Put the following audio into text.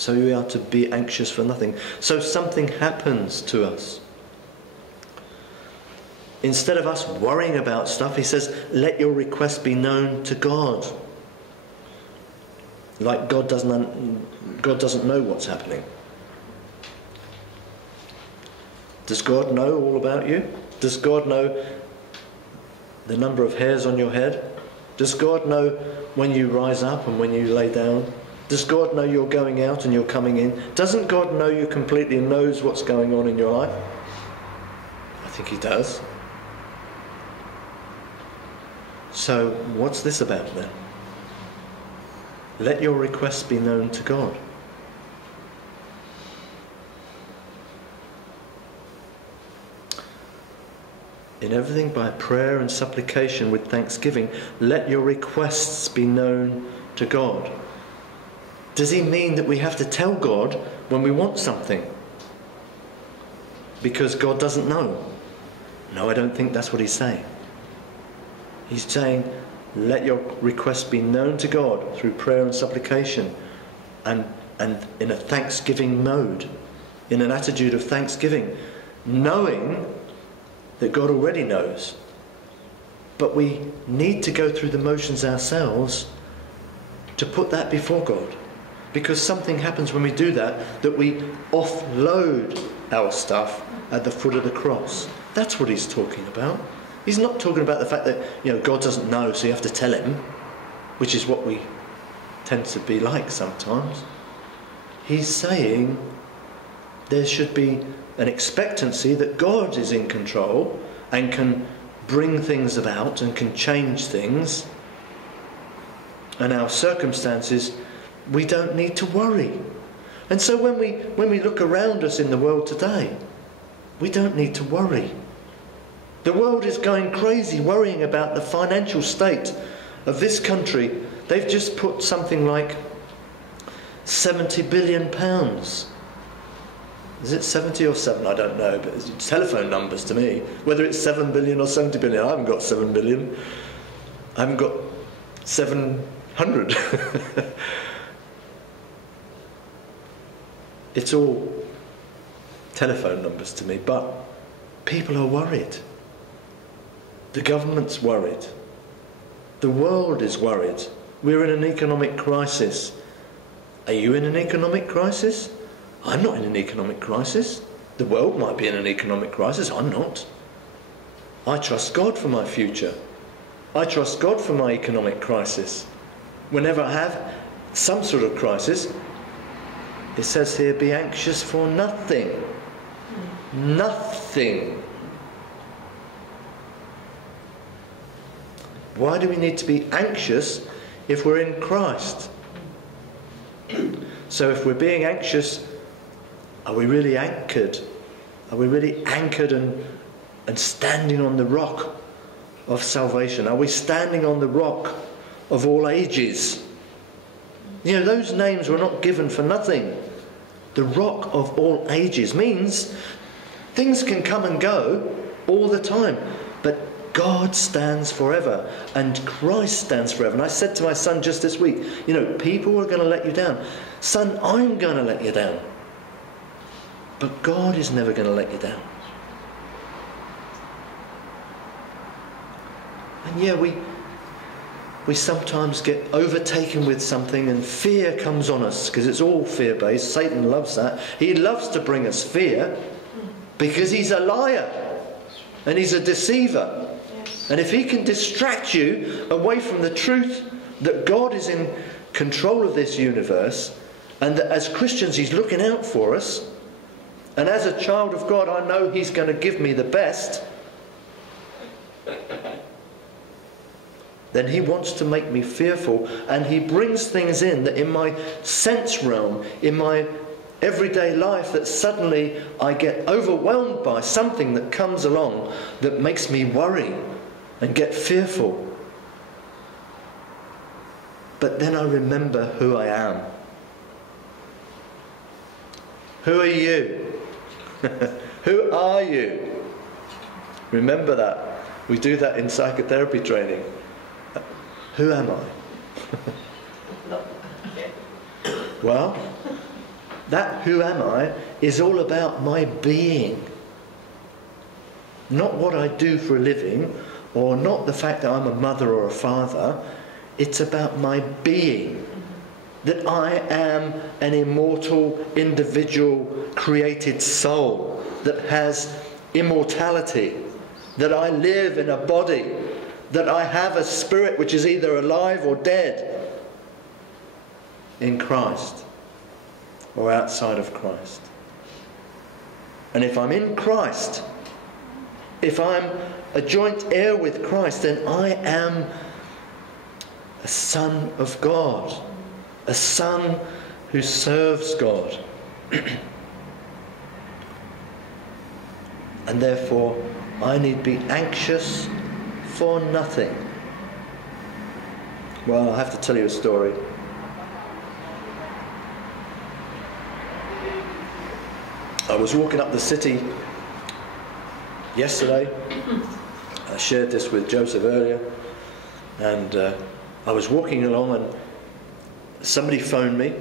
So we are to be anxious for nothing. So something happens to us. Instead of us worrying about stuff, he says, let your requests be known to God. Like God doesn't know what's happening. Does God know all about you? Does God know the number of hairs on your head? Does God know when you rise up and when you lay down? Does God know you're going out and you're coming in? Doesn't God know you completely and knows what's going on in your life? I think he does. So what's this about then? Let your requests be known to God. In everything by prayer and supplication with thanksgiving, let your requests be known to God. Does he mean that we have to tell God when we want something? Because God doesn't know? No, I don't think that's what he's saying. He's saying, let your requests be known to God through prayer and supplication, and in a thanksgiving mode, in an attitude of thanksgiving, knowing that God already knows. But we need to go through the motions ourselves to put that before God. Because something happens when we do that, that we offload our stuff at the foot of the cross. That's what he's talking about. He's not talking about the fact that, God doesn't know, so you have to tell him, which is what we tend to be like sometimes. He's saying there should be an expectancy that God is in control and can bring things about and can change things. And our circumstances, we don't need to worry. And so when we look around us in the world today, we don't need to worry. The world is going crazy worrying about the financial state of this country. They've just put something like £70 billion. Is it 70 or 7? I don't know, but it's telephone numbers to me. Whether it's 7 billion or 70 billion, I haven't got 7 billion. I haven't got 700. It's all telephone numbers to me, but people are worried. The government's worried. The world is worried. We're in an economic crisis. Are you in an economic crisis? I'm not in an economic crisis. The world might be in an economic crisis. I'm not. I trust God for my future. I trust God for my economic crisis. Whenever I have some sort of crisis, it says here, be anxious for nothing. Nothing. Why do we need to be anxious if we're in Christ? So if we're being anxious, are we really anchored? Are we really anchored and standing on the rock of salvation? Are we standing on the rock of all ages? Those names were not given for nothing. The rock of all ages means things can come and go all the time, but God stands forever and Christ stands forever. And I said to my son just this week, people are going to let you down. Son, I'm going to let you down. But God is never going to let you down. And we sometimes get overtaken with something and fear comes on us because it's all fear-based. Satan loves that. He loves to bring us fear because he's a liar and he's a deceiver. And if he can distract you away from the truth that God is in control of this universe and that as Christians he's looking out for us, and as a child of God I know he's going to give me the best, then he wants to make me fearful, and he brings things in that in my sense realm, in my everyday life, that suddenly I get overwhelmed by something that comes along that makes me worry and get fearful. But then I remember who I am. Who are you? Who are you? Remember that. We do that in psychotherapy training. Who am I? Well, That who am I is all about my being. Not what I do for a living, or not the fact that I'm a mother or a father. It's about my being. That I am an immortal, individual, created soul that has immortality. That I live in a body. That I have a spirit which is either alive or dead in Christ or outside of Christ. And if I'm in Christ, if I'm a joint heir with Christ, then I am a son of God, a son who serves God. And therefore, I need be anxious for nothing. Well, I have to tell you a story. I was walking up the city yesterday. I shared this with Joseph earlier, and I was walking along and somebody phoned me